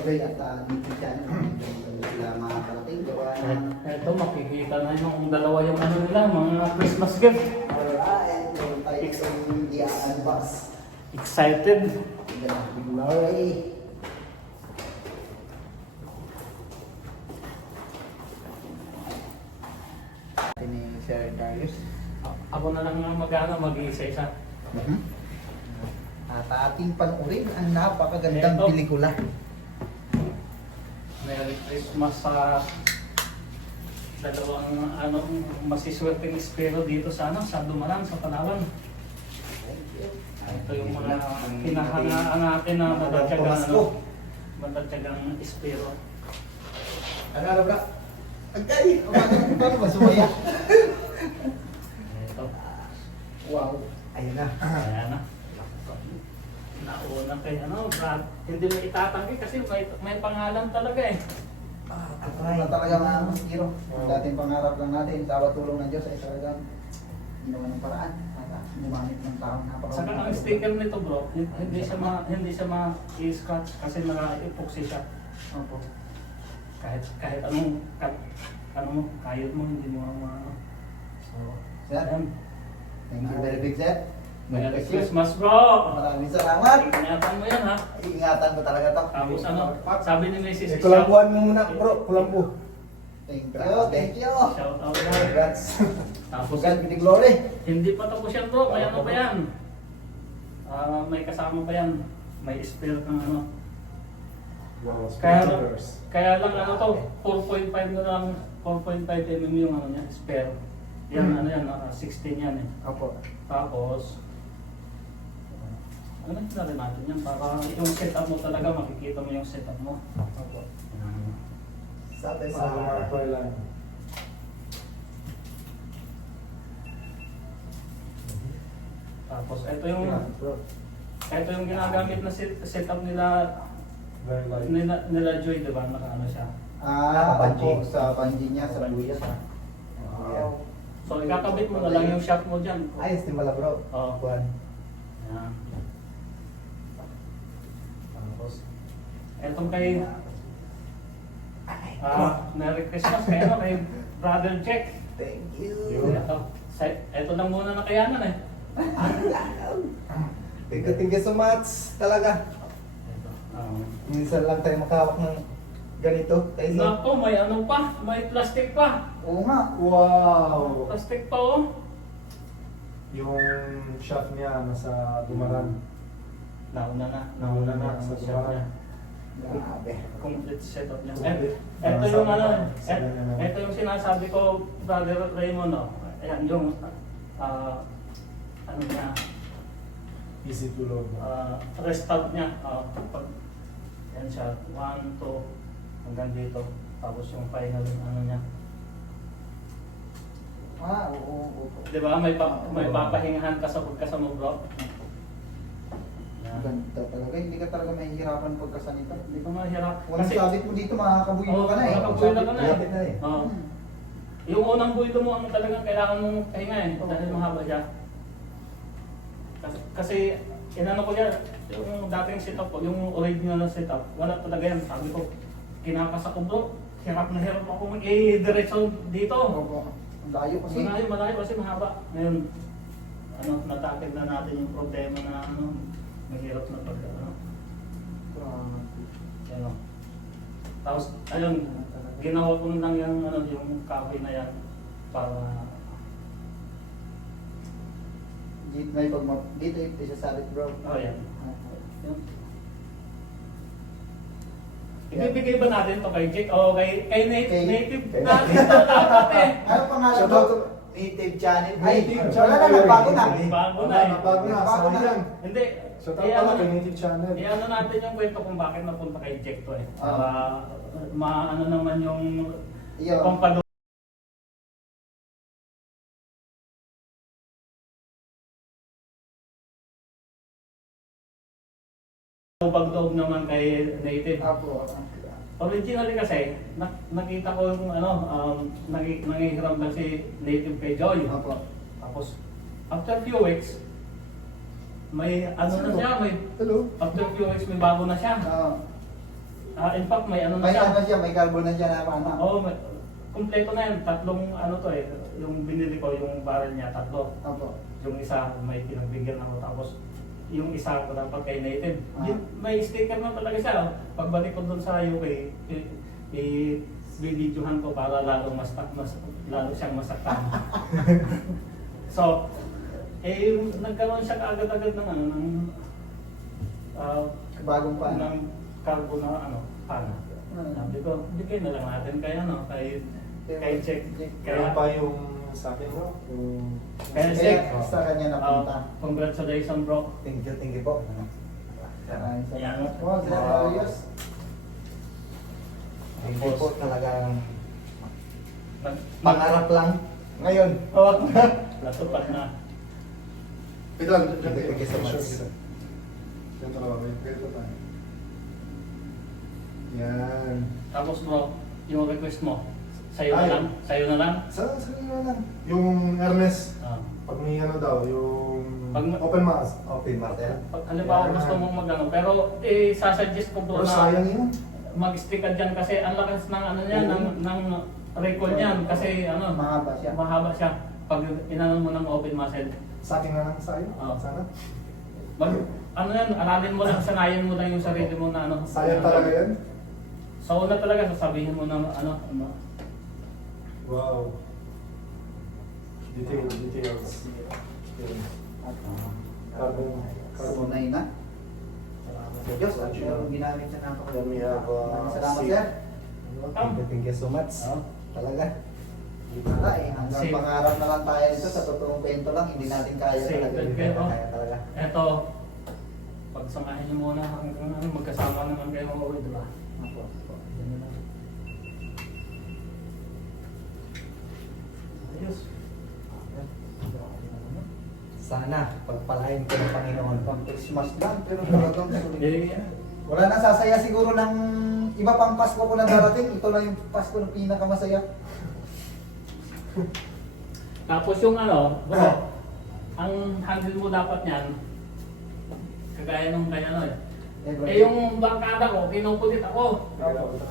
Joy at YouTube channel. Hindi sila makakarating. Gawa ng... Ito, makikita na yung dalawa yung ano nila, mga Christmas gift. Alright, meron tayo yung i-unbox. Excited. Glory. Ito ni Sir Darius. Ako na lang mag-isa-isa. At ating panurin ang napakagandang Ito. pelikula. Merry Christmas sa dalawang masiswerteng espero dito sa sa Dumaran, sa Palawan. Ito yung mga hinahangaan natin na matatyagang espero. Ano bro? Agay! Paano ba sumaya? Ito. Wow! Ayun na. Ayan na. Nauna kay Brad. Hindi mo itatanggi kasi may pangalan talaga eh. Ito na talaga mga hero. Ang dating pangarap lang natin, sa tulong ng Diyos ay talagang ginawa ng paraan. At gumamit ng taong Saka ang sticker nito bro, hindi siya ma-scratch kasi naka-epoxy siya. Opo. Kahit anong kayod mo, hindi mo So, Sir, ayan. thank you very big sir. Merry Christmas bro! Maraming salamat. Ingatan mo yan ha. Iingatan ko talaga to. Tapos sabi ni Mrs. Kulambuan mo muna bro, kulambu. Thank you, thank you. Shout out bro. Congrats. Tapos God be the glory. hindi pa tapos yan bro, may ano pa yan. May kasama pa yan. May spare kang Kaya lang to, 4.5 na lang, 4.5 mm yung niya, spare. Yan yan, 16 yan eh. Opo. Tapos, na rin natin yan para yung setup mo talaga, makikita mo yung setup mo. Opo. Sabi Sa mga line. Tapos, ito yung ginagamit na setup nila Very light. nila Joy, di ba? Nakaano siya. opo, sa banji niya, sa buya. Wow. So, ikakabit mo na lang yung shot mo dyan. Ayos din pala bro. Oo. Buwan. Yan. Tapos, etong kay Merry Christmas kay Brother Jack. Thank you. Ito lang muna nakayanan eh. Thank you so much talaga. Ito. Minsan lang tayo makahawak ng ganito. Nako, may ano pa, may plastic pa. Oo nga. Wow! Plastic pa oh. Yung shot niya nasa Dumaran. Nauna na sa sa shop niya. Grabe. Complete setup niya. Complete. Ito yung Sabi niya. ito yung sinasabi ko, Brother Raymond, oh. Ayan yung ano niya, Easy to load. restart niya. Yan siya, 1, 2, hanggang dito. Tapos yung final ano niya. Oo. Di ba? May papahingahan ka sa pagkasama bro. Yan. Ganda talaga. Hindi ka talaga mahihirapan pagkasanito. Hindi ka mahirap. Walang sabit mo dito, makakabuyo ka na eh. Makakabuyo ka na eh. Lapit na eh. Oo. Yung unang buwilo mo ang talagang kailangan mong pahinga eh. Dahil mahaba siya. Kasi inano ko yan, yung dating setup ko, yung original na setup, wala talaga yan. Sabi ko, kinakas ako bro. Hirap na hirap ako diretso dito. Opo. Ang layo kasi. Malayo kasi mahaba. Ngayon, natakil na natin yung problema na mahirap na pag ano. Tapos, ayun, ginawa ko lang yung kahoy na yan para Dito yung isasabit bro. yan. Yun. Ibibigay ba natin to kay Jake o kay native natin to dapat eh. Ano pangalan Shout bro? out to Native channel. Native Wala channel. na, nagbago na. Bago na eh. Bago na, Bago na. sayang. Hindi. Shout out pala kay Native Channel. Iano natin yung kwento kung bakit napunta kay Jake to eh. Ah. Para maano naman yung Iyo. pampado pag-loob naman kay native. Apo. Originally kasi, nakita ko yung nangihiram lang si native kay Joy. Apo. Tapos, after few weeks, may ano na siya, Hello. after few weeks may bago na siya. In fact, may ano na May siya. ano siya, may carbon na siya na ano. Oo, kumpleto na yan. Tatlong ano to eh. Yung binili ko, yung barrel niya, tatlo. Opo. Yung isa, may pinagbigyan ako. Tapos, yung isa ko dapat kay native. Ah. May sticker na talaga siya. Oh. Pagbalik ko doon sa UK, i-videohan ko para lalo lalo siyang masaktan. So, nagkaroon siya kaagad-agad ng ano, ng Bagong pa. ng carbo na ano, pana. Sabi ko, bigay na lang natin kay ano, kay check. Kaya pa yung sa akin bro, yung Kaya check. Kaya sa kanya napunta. Congratulations bro. thank you po. Ay, Ayan. salamat po, Sir Arius. Thank you po talagang Nag- pangarap lang. Ngayon, Oh, natupad na. Idol, Thank you so much. Ganito na ba? Ganito tayo. Yan. Tapos bro, yung request mo, sa'yo na Ay. lang? Sa'yo na lang? Sa inyo lang. Yung Ernest, Ah. pag may ano daw, yung Pag- open mask. open martel. Pag halimbawa Yan. gusto mong mag-ano, pero sasuggest ko bro Pero na sayang yun. mag-stick ka dyan kasi ang lakas ng ano niyan, ng recall niyan kasi ano, Mahaba siya. mahaba siya. Pag inano mo ng open muscle. Sa akin na lang sa'yo. Oo. Sana. Ano yan, aralin mo lang, sanayin mo lang yung sarili mo na ano. Sayang talaga yan. Sa una talaga, sasabihin mo na ano. Wow. Details. At Carbon. Sabunay na. Sa Diyos, at yung ginamit siya ng Then we have, Maraming salamat, seat. sir. Thank you so much. Oh. Talaga. Wala eh, hanggang Safe. pangarap na lang tayo dito sa totoong kwento lang, hindi natin kaya Safe. talaga. Okay, oh. Kaya talaga. Eto, pagsamahin niyo muna hanggang ano, magkasama naman kayo mga uwi, di ba? Opo. Ayos. Sana pagpalain ko ng Panginoon. Pang Christmas lang, pero talagang Eh, wala nang sasaya siguro ng iba pang Pasko ko na darating. Ito lang yung Pasko na pinakamasaya. Tapos yung ano, bro, ang handle mo dapat niyan, kagaya nung kanya ano eh. Yung bangkada ko, kinukulit ako.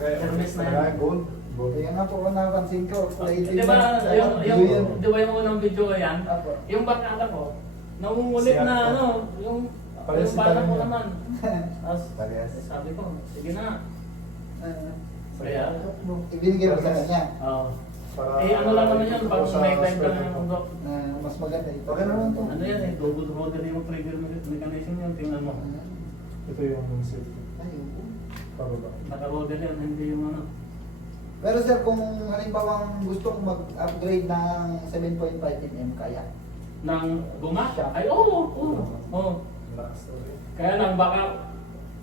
Hermes na yan. Gold. Kaya nga po napansin ko, kulay Di ba, yun. di ba yung unang video yan? Apo. Yung bangkada ko, nangungulit Siya na po. ano, yung Parehas bala ko tayo. naman. Tapos, Parehas. sabi ko, sige na. Kaya, Ibinigay mo sa kanya. eh ano lang naman yun, pag may time ka na bro. Na mas maganda ito. Okay naman to. Ano yan eh, double roller yung trigger mechanism yun, tingnan mo. Ito yung safety. Ayun. Pababa. Naka-roller yan, hindi yung ano. Pero sir, kung halimbawa gusto kong mag-upgrade ng 7.5 mm, kaya? Nang guma? Siya. Ay, oo. Lakas talaga. Kaya lang, baka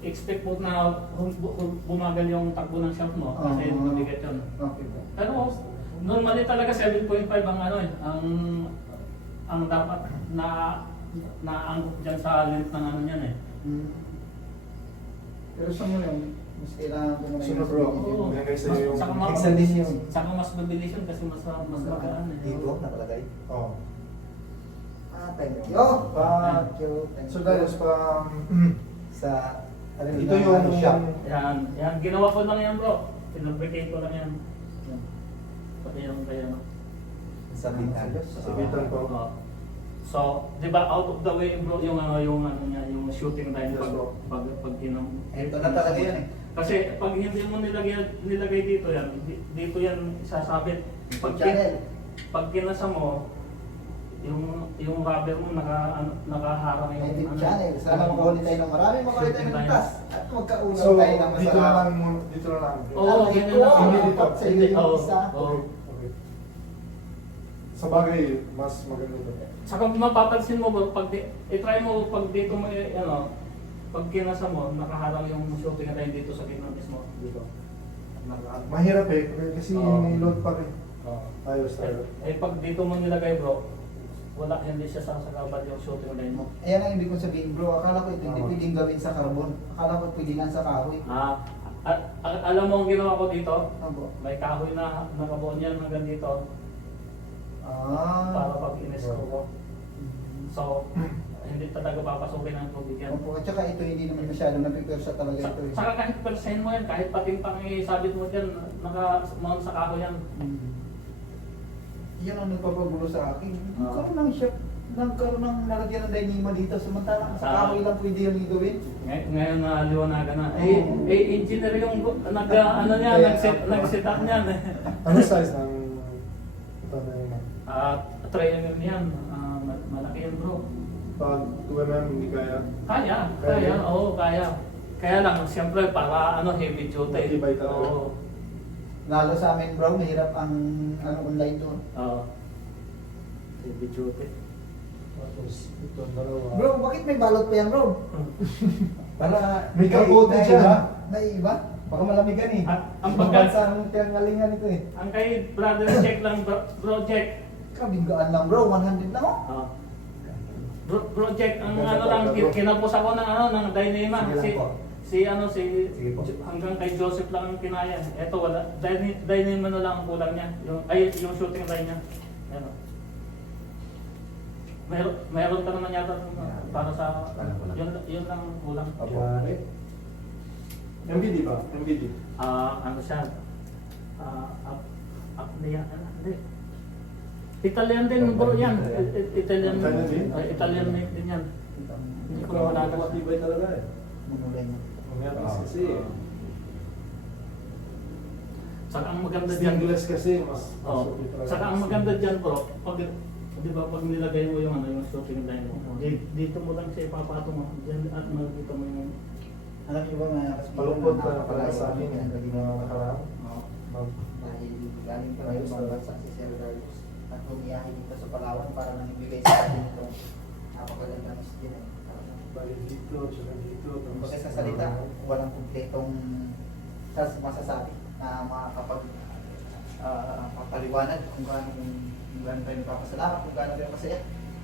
expect mo na bumagal yung takbo ng shaft mo kasi Oo. mabigat yun. Okay po. Pero normally talaga 7.5 ang ano eh, ang dapat na angkop dyan sa length ng ano niyan eh. Pero sa ngayon, mas kailangan ko na Sino bro? Oo. Binigay sa'yo yung Saka mas- Excellent yun. Saka mas mabilis yun kasi mas magaan eh. Dito nakalagay. Oo. Thank you. Thank you. Thank So you. guys, Sa ano ito na, yung ano, shop. Yan, ginawa ko lang yan bro. Pinaplicate ko lang yan. Pati yung kaya no. Sa bitan. Sa bitan po. Oo. So, di ba out of the way bro yung ano niya, yung shooting time Yes, bro. pag Ito na talaga yun eh. Kasi pag hindi mo nilagay dito yan, dito yan sasabit. Channel. Pag kinasa mo, yung rubber mo nakaharang yung YouTube channel. Sana makahuli tayo ng marami, makahuli tayo ng tas. At magkaulang So, tayo ng dito na masarap. lang muna. Dito na lang. Oo, ganyan lang. Hindi dito. Sa iyo yung Oo, isa. oo. Okay. Sa bagay, mas maganda ito. Saka mapapansin mo ba, i-try mo pag dito mo, pag kinasa mo, nakaharang yung shooting na dito sa gitna mismo. Dito. Mahirap eh, kasi Oo. may load pa rin. Oo. Ayos tayo. Pag dito mo nilagay bro, wala, hindi siya sasagabad yung shooting line mo. Ayan ang ibig kong sabihin bro, akala ko ito hindi Oo. pwedeng gawin sa carbon. Akala ko pwede lang sa kahoy. Alam mo ang ginawa ko dito? Ano May kahoy na nakabuon yan hanggang dito para pag in-screw ko. So, hindi talaga papasukin ang tubig yan. Opo, at saka ito hindi naman masyadong napipersa talaga ito. eh. Saka kahit persen mo yan, kahit pating pang isabit mo dyan, naka-mount sa kaho yan. Yan ang nagpapagulo sa akin. Oo. Nagkaroon ng nalagyan ng dynamo dito, samantalang sa Sa- kahoy lang pwede yung gawin. Ngayon na liwanagan na. Oo. Engineer yung ano niya, nag-set up niyan. Ano size ng ito na yun? Triangle niyan. Malaki yan bro. Pag 2 mm hindi kaya. Kaya, Kaya? oo, kaya. Kaya lang, siyempre, para heavy duty. Matibay talaga. Oo. Lalo sa amin bro, mahirap ang online doon. Oo. Heavy duty. Tapos ito dalawa. Bro, bakit may balot pa yan bro? Para May kapote dyan. Naiba? Baka malamigan eh. Ang Ibang pagka- bansa ang tinanggalingan ito eh. Ang kay brother check lang, project. Kabinggaan lang bro, 100 lang oh. Oh. Project ang Ganda lang talaga, bro. kinapos ako ng Dynama Sige lang po. si Sige po. hanggang kay Joseph lang ang kinaya. Eto wala Dynama na lang ang kulang niya. Yung shooting line niya. Ano. Meron ka naman yata para sa yun lang ang kulang. Yari. MBD ba? MBD. Ano siya? Apnea, hindi. Italian din bro yan. Italian. Italian din? Italian made din yan. Hindi ko na malalaman. Matibay talaga eh. Munulay niya. Mamaya kasi Saka ang maganda diyan, stainless kasi mas oh. Saka ang maganda diyan bro, pag di ba pag nilagay mo yung yung shooting line mo, dito mo lang siya ipapatong mo. Diyan at makikita mo yung Alam niyo ba mga malungkot na pala sa amin yan? yung mga nakaraan. Dahil galing pa kayo sa bansa si Sir Darius at bumiyahe dito sa Palawan para namibigay sa atin itong napakagandang isdin. Bali dito, tsaka dito. Kasi sa salita, walang kumpletong masasabi na makakapag papaliwanag kung gaano tayo nagpapasalamat, kung gaano tayo masaya,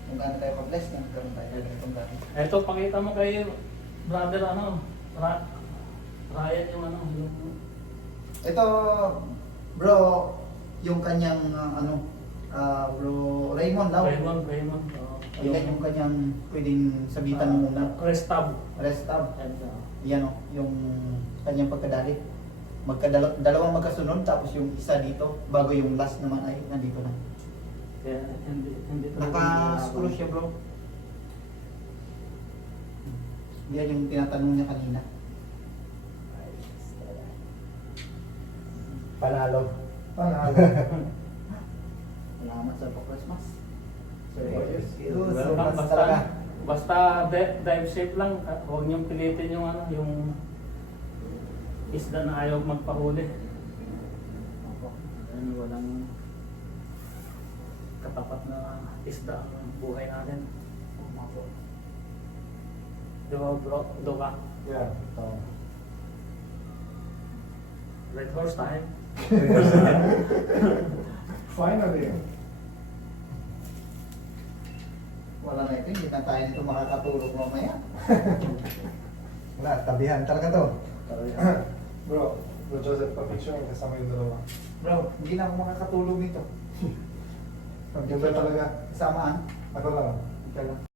kung gaano tayo pa-bless na nagkaroon tayo ng itong dati. eto pakita mo kay brother Ryan yung yung Ito, bro, yung kanyang bro Raymond daw. Raymond. Yan yung kanyang pwedeng sabitan mo muna. Rest tab. Rest tab. And, Yan o, yung kanyang pagkadali. Dalawang magkasunod, tapos yung isa dito, bago yung last naman ay nandito na. kaya hindi Naka-screw siya bro. Yan yung tinatanong niya kanina. Panalo. Panalo. Salamat sa pa-Christmas. Welcome, basta dive safe lang, huwag niyong pilitin yung yung isda na ayaw magpahuli. Walang katapat na isda ang buhay natin. Di ba bro? Do ka? Yeah. Tama. Red horse time. Finally. Wala na ito, hindi na tayo nito makakatulog mamaya. Wala, tabihan talaga to. Bro Joseph, pa-picture yung kasama yung dalawa. Bro, hindi na ako makakatulog nito. Ang ganda talaga. Kasamaan. Ako lang. Ika lang.